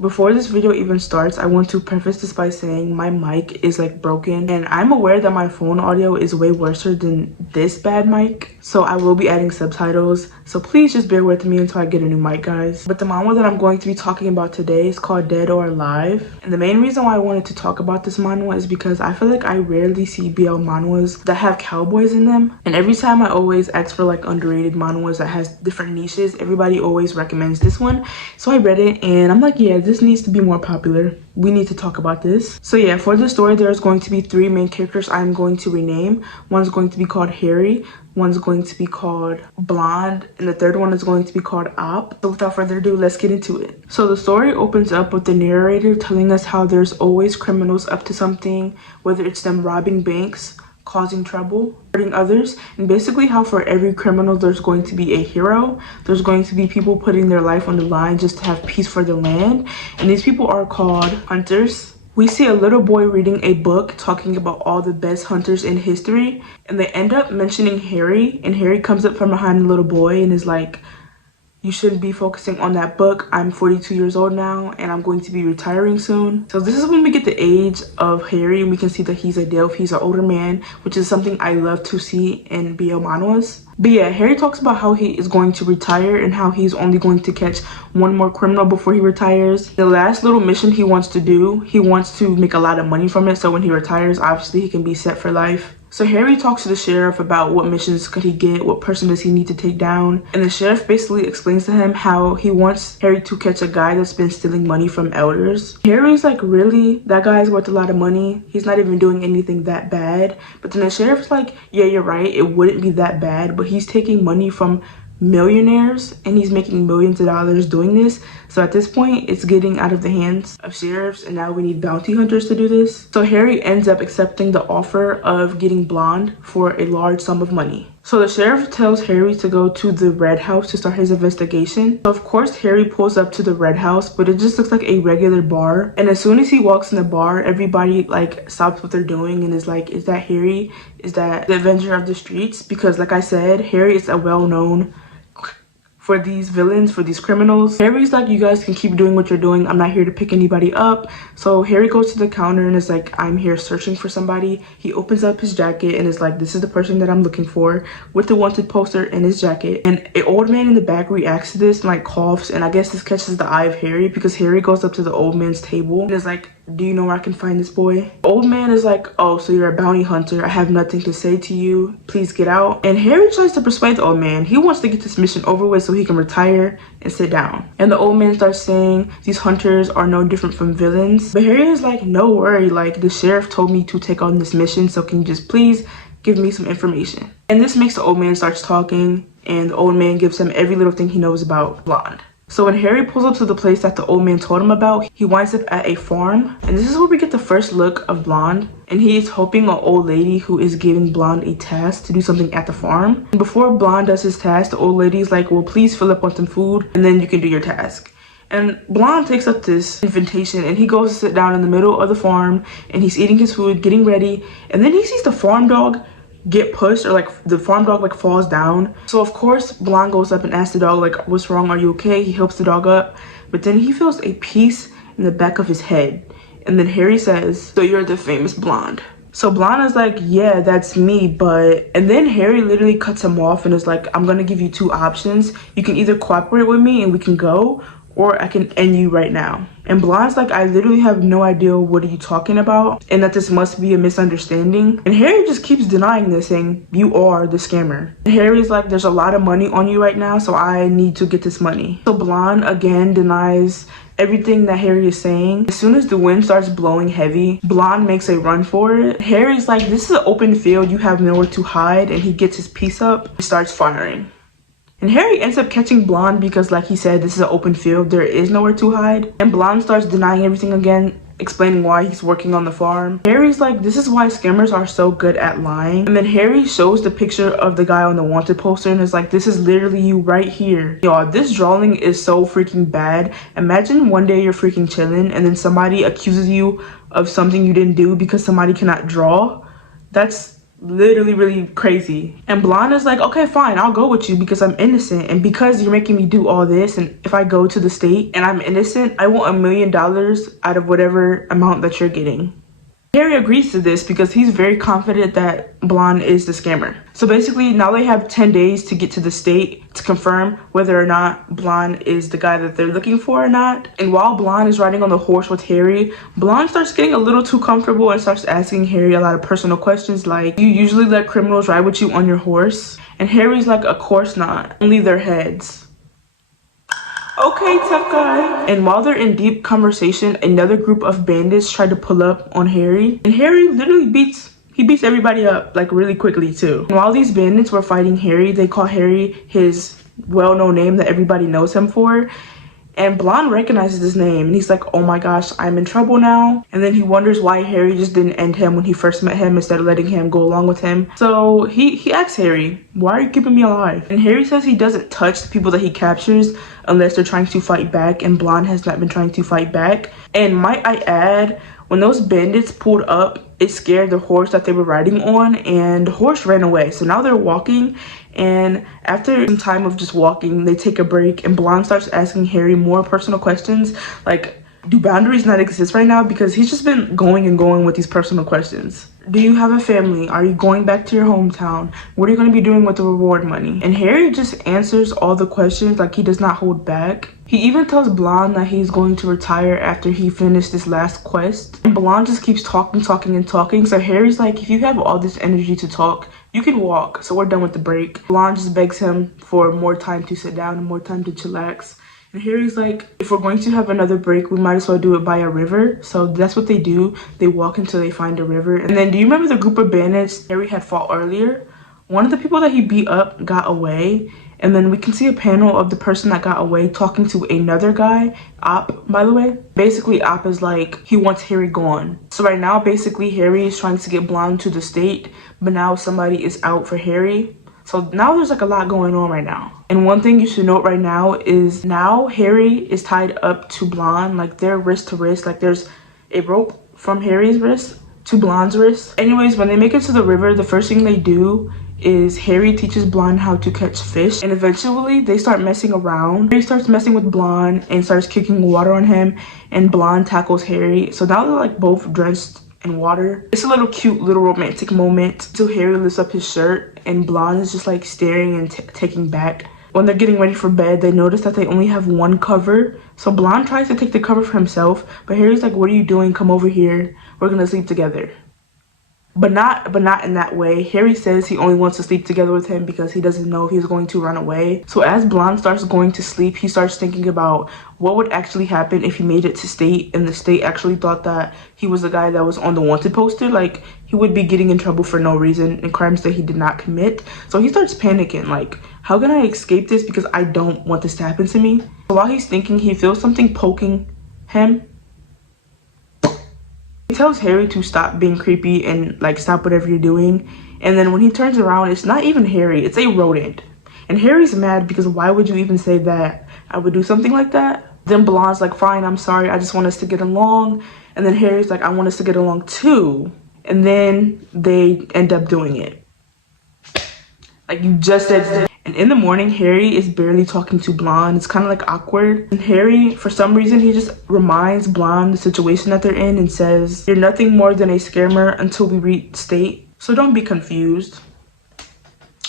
Before this video even starts, I want to preface this by saying my mic is like broken, and I'm aware that my phone audio is way worse than this bad mic, so I will be adding subtitles, so please just bear with me until I get a new mic, guys. But the manhwa that I'm going to be talking about today is called Dead or Alive, and the main reason why I wanted to talk about this manhwa is because I feel like I rarely see BL manhwas that have cowboys in them, and every time I always ask for like underrated manhwas that has different niches, everybody always recommends this one. So I read it and I'm like, yeah, this needs to be more popular. We need to talk about this. So yeah, for the story, there's going to be three main characters I'm going to rename. One's going to be called Harry, one's going to be called Blonde, and the third one is going to be called Op. So without further ado, let's get into it. So the story opens up with the narrator telling us how there's always criminals up to something, whether it's them robbing banks, causing trouble, hurting others, and basically how for every criminal there's going to be a hero. There's going to be people putting their life on the line just to have peace for the land, and these people are called hunters. We see a little boy reading a book talking about all the best hunters in history, and they end up mentioning Harry, and Harry comes up from behind the little boy and is like, you shouldn't be focusing on that book. I'm 42 years old now and I'm going to be retiring soon. So this is when we get the age of Harry, and we can see that he's a DILF, he's an older man, which is something I love to see in BL manhwas. But yeah, Harry talks about how he is going to retire and how he's only going to catch one more criminal before he retires. The last little mission he wants to do, he wants to make a lot of money from it, so when he retires, obviously he can be set for life. So Harry talks to the sheriff about what missions could he get, what person does he need to take down, and the sheriff basically explains to him how he wants Harry to catch a guy that's been stealing money from elders. Harry's like, really? That guy's worth a lot of money? He's not even doing anything that bad. But then the sheriff's like, yeah, you're right, it wouldn't be that bad, but he's taking money from millionaires and he's making millions of dollars doing this. So at this point, it's getting out of the hands of sheriffs, and now we need bounty hunters to do this. So Harry ends up accepting the offer of getting Blonde for a large sum of money. So the sheriff tells Harry to go to the Red House to start his investigation. So of course Harry pulls up to the Red House, but it just looks like a regular bar, and as soon as he walks in the bar, everybody like stops what they're doing and is like, is that Harry? Is that the Avenger of the Streets? Because like I said, Harry is a well-known for these villains, for these criminals. Harry's like, you guys can keep doing what you're doing. I'm not here to pick anybody up. So Harry goes to the counter and is like, I'm here searching for somebody. He opens up his jacket and is like, this is the person that I'm looking for, with the wanted poster in his jacket. And an old man in the back reacts to this and like coughs, and I guess this catches the eye of Harry because Harry goes up to the old man's table and is like, do you know where I can find this boy? The old man is like, oh, so you're a bounty hunter. I have nothing to say to you. Please get out. And Harry tries to persuade the old man. He wants to get this mission over with so he can retire and sit down. And the old man starts saying these hunters are no different from villains. But Harry is like, no worry, like the sheriff told me to take on this mission, so can you just please give me some information? And this makes the old man starts talking, and the old man gives him every little thing he knows about Blonde. So when Harry pulls up to the place that the old man told him about, he winds up at a farm, and this is where we get the first look of Blonde, and he is helping an old lady who is giving Blonde a task to do something at the farm. And before Blonde does his task, the old lady is like, well, please fill up on some food and then you can do your task. And Blonde takes up this invitation and he goes to sit down in the middle of the farm, and he's eating his food, getting ready, and then he sees the farm dog get pushed, or like the farm dog like falls down. So of course Blonde goes up and asks the dog like, what's wrong, are you okay? He helps the dog up, but then he feels a piece in the back of his head, and then Harry says, so you're the famous Blonde? So Blonde is like, yeah, that's me, but... And then Harry literally cuts him off and is like, I'm gonna give you two options. You can either cooperate with me and we can go, or I can end you right now. And Blonde's like, I literally have no idea what are you talking about, and that this must be a misunderstanding. And Harry just keeps denying this, saying, you are the scammer. And Harry's like, there's a lot of money on you right now, so I need to get this money. So Blonde again denies everything that Harry is saying. As soon as the wind starts blowing heavy, Blonde makes a run for it. Harry's like, this is an open field, you have nowhere to hide, and he gets his piece up and starts firing. And Harry ends up catching Blonde because, like he said, this is an open field, there is nowhere to hide. And Blonde starts denying everything again, explaining why he's working on the farm. Harry's like, this is why scammers are so good at lying. And then Harry shows the picture of the guy on the wanted poster and is like, this is literally you right here. Y'all, this drawing is so freaking bad. Imagine one day you're freaking chilling and then somebody accuses you of something you didn't do because somebody cannot draw. That's literally really crazy. And Blonde is like, okay, fine, I'll go with you because I'm innocent, and because you're making me do all this, and if I go to the state and I'm innocent, I want $1 million out of whatever amount that you're getting. Harry agrees to this because he's very confident that Blonde is the scammer. So basically now they have 10 days to get to the state to confirm whether or not Blonde is the guy that they're looking for or not. And while Blonde is riding on the horse with Harry, Blonde starts getting a little too comfortable and starts asking Harry a lot of personal questions like, "You usually let criminals ride with you on your horse?" And Harry's like, "Of course not, only their heads." Okay, tough guy. And while they're in deep conversation, another group of bandits try to pull up on Harry. And Harry literally beats everybody up like really quickly too. And while these bandits were fighting Harry, they call Harry his well-known name that everybody knows him for. And Blonde recognizes his name and he's like, "Oh my gosh, I'm in trouble now." And then he wonders why Harry just didn't end him when he first met him instead of letting him go along with him. So he asks Harry, "Why are you keeping me alive?" And Harry says he doesn't touch the people that he captures unless they're trying to fight back, and Blonde has not been trying to fight back. And might I add, when those bandits pulled up, it scared the horse that they were riding on, and the horse ran away. So now they're walking, and after some time of just walking, they take a break, and Blonde starts asking Harry more personal questions like, do boundaries not exist right now? Because he's just been going and going with these personal questions. Do you have a family? Are you going back to your hometown? What are you going to be doing with the reward money? And Harry just answers all the questions like he does not hold back. He even tells Blonde that he's going to retire after he finished this last quest. And Blonde just keeps talking. So Harry's like, "If you have all this energy to talk, you can walk. So we're done with the break." Blonde just begs him for more time to sit down and more time to chillax. And Harry's like, "If we're going to have another break, we might as well do it by a river." So that's what they do. They walk until they find a river. And then do you remember the group of bandits Harry had fought earlier? One of the people that he beat up got away. And then we can see a panel of the person that got away talking to another guy, Op, by the way. Basically, Op is like, he wants Harry gone. So right now, basically, Harry is trying to get Blonde to the state, but now somebody is out for Harry. So now there's like a lot going on right now. And one thing you should note right now is now Harry is tied up to Blonde, like they're wrist to wrist, like there's a rope from Harry's wrist to Blonde's wrist. Anyways, when they make it to the river, the first thing they do is Harry teaches Blonde how to catch fish, and eventually they start messing around. Harry starts messing with Blonde and starts kicking water on him, and Blonde tackles Harry. So now they're like both drenched in water. It's a little cute little romantic moment. So Harry lifts up his shirt and Blonde is just like staring and taking back. When they're getting ready for bed, they notice that they only have one cover. So Blonde tries to take the cover for himself, but Harry's like, "What are you doing? Come over here. We're gonna sleep together." But not in that way. Harry says he only wants to sleep together with him because he doesn't know if he's going to run away. So as Blonde starts going to sleep, he starts thinking about what would actually happen if he made it to state and the state actually thought that he was the guy that was on the wanted poster. Like, he would be getting in trouble for no reason and crimes that he did not commit. So he starts panicking, like, how can I escape this because I don't want this to happen to me? So while he's thinking, he feels something poking him. He tells Harry to stop being creepy and like stop whatever you're doing. And then when he turns around, it's not even Harry, it's a rodent. And Harry's mad because why would you even say that I would do something like that? Then Blonde's like, "Fine, I'm sorry, I just want us to get along." And then Harry's like, "I want us to get along too." And then they end up doing it. Like you just said. And in the morning, Harry is barely talking to Blonde. It's kind of like awkward. And Harry, for some reason, he just reminds Blonde the situation that they're in and says, "You're nothing more than a scammer until we reach state. So don't be confused."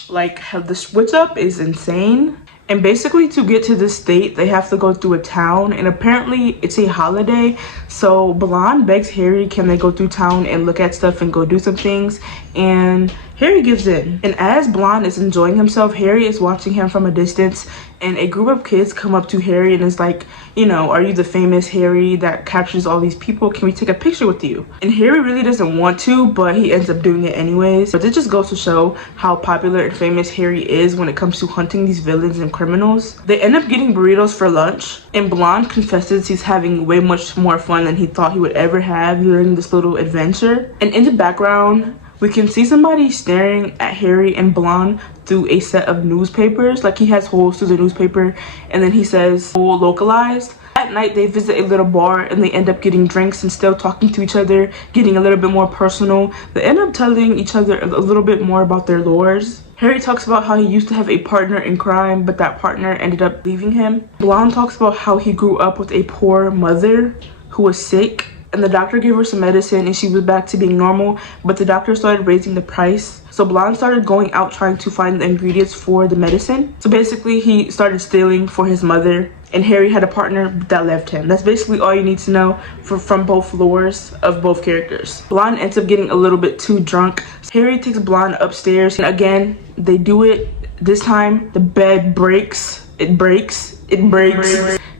Like, how the switch up is insane. And basically to get to this state, they have to go through a town, and apparently it's a holiday. So Blonde begs Harry, can they go through town and look at stuff and go do some things? And Harry gives in. And as Blonde is enjoying himself, Harry is watching him from a distance, and a group of kids come up to Harry and is like, you know, "Are you the famous Harry that captures all these people? Can we take a picture with you?" And Harry really doesn't want to, but he ends up doing it anyways. But this just goes to show how popular and famous Harry is when it comes to hunting these villains and criminals. They end up getting burritos for lunch, and Blonde confesses he's having way much more fun than he thought he would ever have during this little adventure. And in the background, we can see somebody staring at Harry and Blonde through a set of newspapers. Like, he has holes through the newspaper, and then he says, "Hole localized." That that night they visit a little bar and they end up getting drinks and still talking to each other, getting a little bit more personal. They end up telling each other a little bit more about their lores. Harry talks about how he used to have a partner in crime, but that partner ended up leaving him. Blonde talks about how he grew up with a poor mother who was sick, and the doctor gave her some medicine and she was back to being normal, but the doctor started raising the price. So Blonde started going out trying to find the ingredients for the medicine. So basically he started stealing for his mother, and Harry had a partner that left him. That's basically all you need to know from both lores of both characters. Blonde ends up getting a little bit too drunk. Harry takes Blonde upstairs, and again, they do it. This time, the bed breaks. It breaks.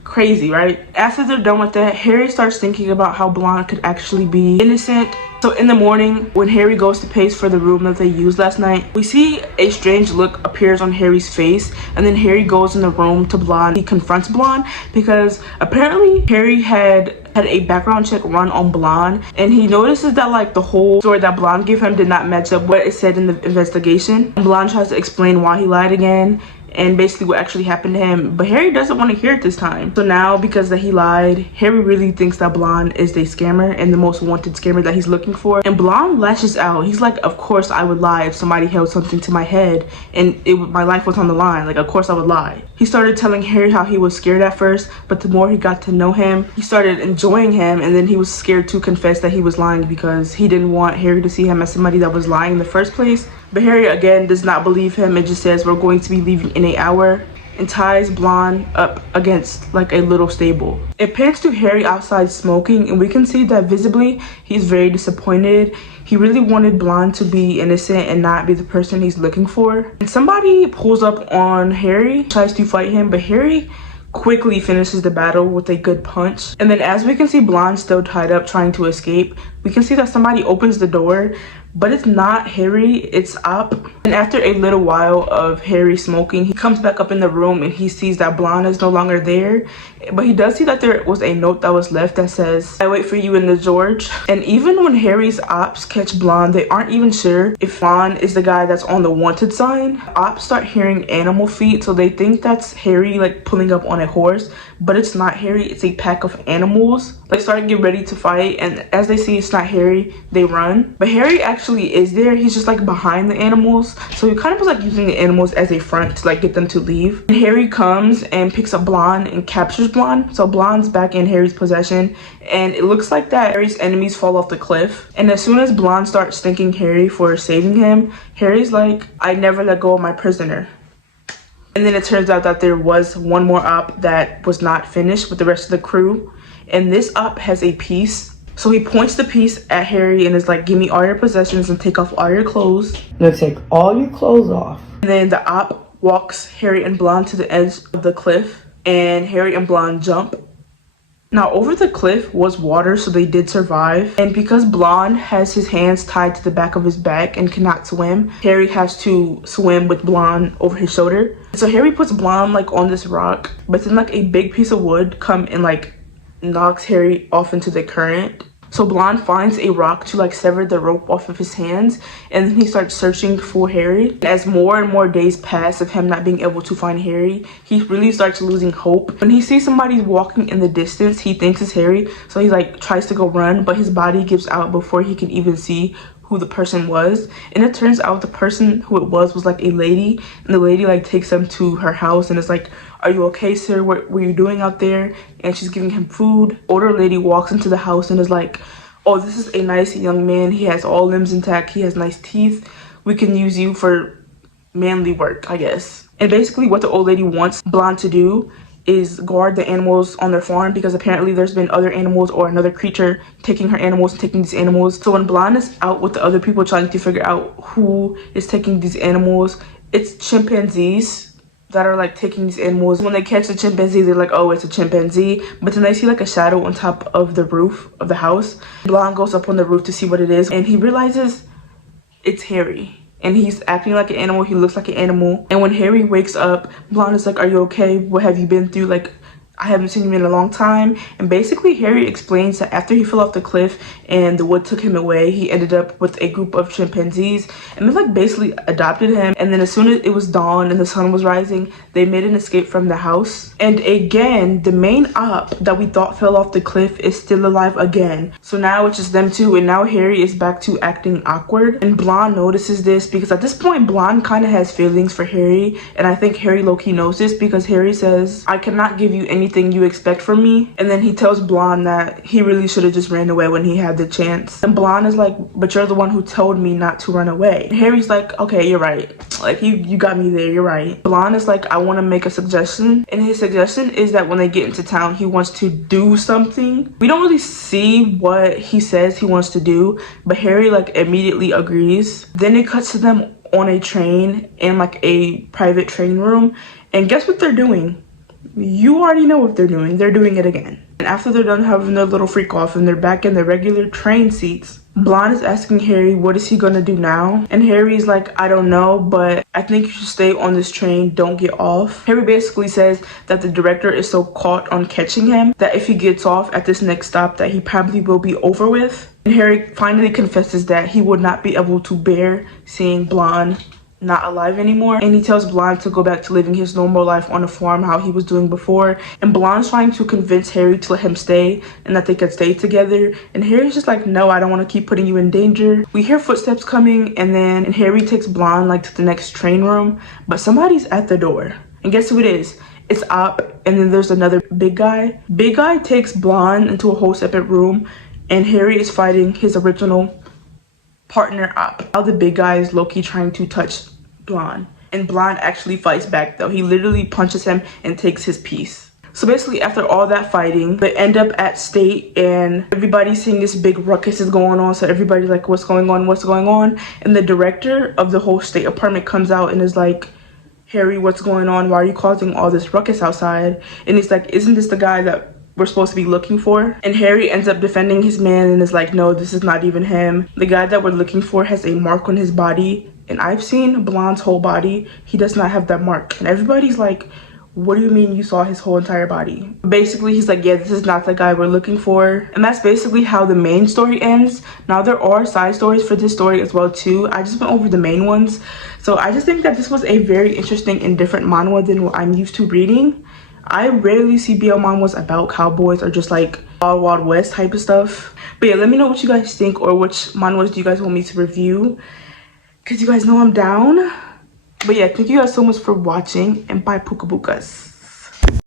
Crazy, right? After they're done with that, Harry starts thinking about how Blonde could actually be innocent. So in the morning, when Harry goes to pay for the room that they used last night, we see a strange look appears on Harry's face, and then Harry goes in the room to Blonde. He confronts Blonde because apparently Harry had a background check run on Blonde, and he notices that like the whole story that Blonde gave him did not match up what it said in the investigation. And Blonde tries to explain why he lied again and basically what actually happened to him, but Harry doesn't want to hear it this time. So now, because that he lied, Harry really thinks that Blonde is the scammer and the most wanted scammer that he's looking for. And Blonde lashes out. He's like, of course I would lie if somebody held something to my head and my life was on the line. Like, of course I would lie. He started telling Harry how he was scared at first, but the more he got to know him, he started enjoying him, and then he was scared to confess that he was lying because he didn't want Harry to see him as somebody that was lying in the first place. But Harry again does not believe him and just says, we're going to be leaving in an hour, and ties Blonde up against like a little stable. It pans to Harry outside smoking, and we can see that visibly he's very disappointed. He really wanted Blonde to be innocent and not be the person he's looking for. And somebody pulls up on Harry, tries to fight him, but Harry quickly finishes the battle with a good punch. And then as we can see Blonde still tied up trying to escape, we can see that somebody opens the door, but it's not Harry, it's Up. And after a little while of Harry smoking, he comes back up in the room and he sees that Blonde is no longer there. But he does see that there was a note that was left that says, I wait for you in the George. And even when Harry's ops catch Blonde, they aren't even sure if Blonde is the guy that's on the wanted sign. Ops start hearing animal feet, so they think that's Harry like pulling up on a horse, but it's not Harry, it's a pack of animals. They start to get ready to fight, and as they see it's not Harry, they run. But Harry actually is there. He's just like behind the animals, so he kind of was like using the animals as a front to like get them to leave. And Harry comes and picks up Blonde and captures Blonde, so Blonde's back in Harry's possession, and it looks like that Harry's enemies fall off the cliff. And as soon as Blonde starts thanking Harry for saving him, Harry's like, I never let go of my prisoner. And then it turns out that there was one more op that was not finished with the rest of the crew, and this op has a piece. So he points the piece at Harry and is like, give me all your possessions and take off all your clothes. Now take all your clothes off. And then the op walks Harry and Blonde to the edge of the cliff, and Harry and Blonde jump. Now over the cliff was water, so they did survive. And because Blonde has his hands tied to the back of his back and cannot swim, Harry has to swim with Blonde over his shoulder. So Harry puts Blonde like on this rock, but then like a big piece of wood come and like knocks Harry off into the current. So Blonde finds a rock to like sever the rope off of his hands, and then he starts searching for Harry. As more and more days pass of him not being able to find Harry, he really starts losing hope. When he sees somebody walking in the distance, he thinks it's Harry, so he like tries to go run, but his body gives out before he can even see who the person was. And it turns out the person who it was like a lady, and the lady like takes him to her house and is like, are you okay, sir? What were you doing out there? And she's giving him food. Older lady walks into the house and is like, oh, this is a nice young man. He has all limbs intact. He has nice teeth. We can use you for manly work, I guess. And basically what the old lady wants Blonde to do is guard the animals on their farm, because apparently there's been other animals or another creature taking her animals and taking these animals. So when Blonde is out with the other people trying to figure out who is taking these animals, it's chimpanzees that are like taking these animals. When they catch the chimpanzee, they're like, oh, it's a chimpanzee. But then they see like a shadow on top of the roof of the house. Blonde goes up on the roof to see what it is, and he realizes it's Harry. And he's acting like an animal. He looks like an animal. And when Harry wakes up, Blonde is like, are you okay? What have you been through? Like, I haven't seen him in a long time. And basically Harry explains that after he fell off the cliff and the wood took him away, he ended up with a group of chimpanzees and they like basically adopted him. And then as soon as it was dawn and the sun was rising, they made an escape from the house. And again, the main op that we thought fell off the cliff is still alive again. So now it's just them two, and now Harry is back to acting awkward. And Blonde notices this because at this point Blonde kind of has feelings for Harry, and I think Harry low-key knows this because Harry says, I cannot give you anything you expect from me. And then he tells Blonde that he really should have just ran away when he had the chance. And Blonde is like, but you're the one who told me not to run away. And Harry's like, okay, you're right. Like you got me there, you're right. Blonde is like, I want to make a suggestion. And his suggestion is that when they get into town, he wants to do something. We don't really see what he says he wants to do, but Harry like immediately agrees. Then it cuts to them on a train in like a private train room, and guess what they're doing? You already know what they're doing. They're doing it again. And after they're done having their little freak off and they're back in their regular train seats, Blonde is asking Harry what is he gonna do now, and Harry's like, I don't know, but I think you should stay on this train, don't get off. Harry basically says that the director is so caught on catching him that if he gets off at this next stop that he probably will be over with. And Harry finally confesses that he would not be able to bear seeing Blonde not alive anymore, and he tells Blonde to go back to living his normal life on a farm how he was doing before. And Blonde's trying to convince Harry to let him stay and that they could stay together, and Harry's just like, no, I don't want to keep putting you in danger. We hear footsteps coming, and Harry takes Blonde like to the next train room, but somebody's at the door, and guess who it is? It's Op. And then there's another big guy. Big guy takes Blonde into a whole separate room, and Harry is fighting his original partner Op. Now the big guy is low-key trying to touch Blonde, and Blonde actually fights back though. He literally punches him and takes his piece. So basically after all that fighting, they end up at state, and everybody's seeing this big ruckus is going on. So everybody's like, what's going on, what's going on? And the director of the whole state apartment comes out and is like, Harry, what's going on? Why are you causing all this ruckus outside? And he's like, isn't this the guy that we're supposed to be looking for? And Harry ends up defending his man and is like, no, this is not even him. The guy that we're looking for has a mark on his body, and I've seen Blonde's whole body. He does not have that mark. And everybody's like, what do you mean you saw his whole entire body? Basically he's like, yeah, this is not the guy we're looking for. And that's basically how the main story ends. Now there are side stories for this story as well too. I just went over the main ones. So I just think that this was a very interesting and different manhwa than what I'm used to reading. I rarely see BL manhwas about cowboys or just like Wild Wild West type of stuff. But yeah, let me know what you guys think, or which manhwas do you guys want me to review, because you guys know I'm down. But yeah, thank you guys so much for watching, and bye pukabukas.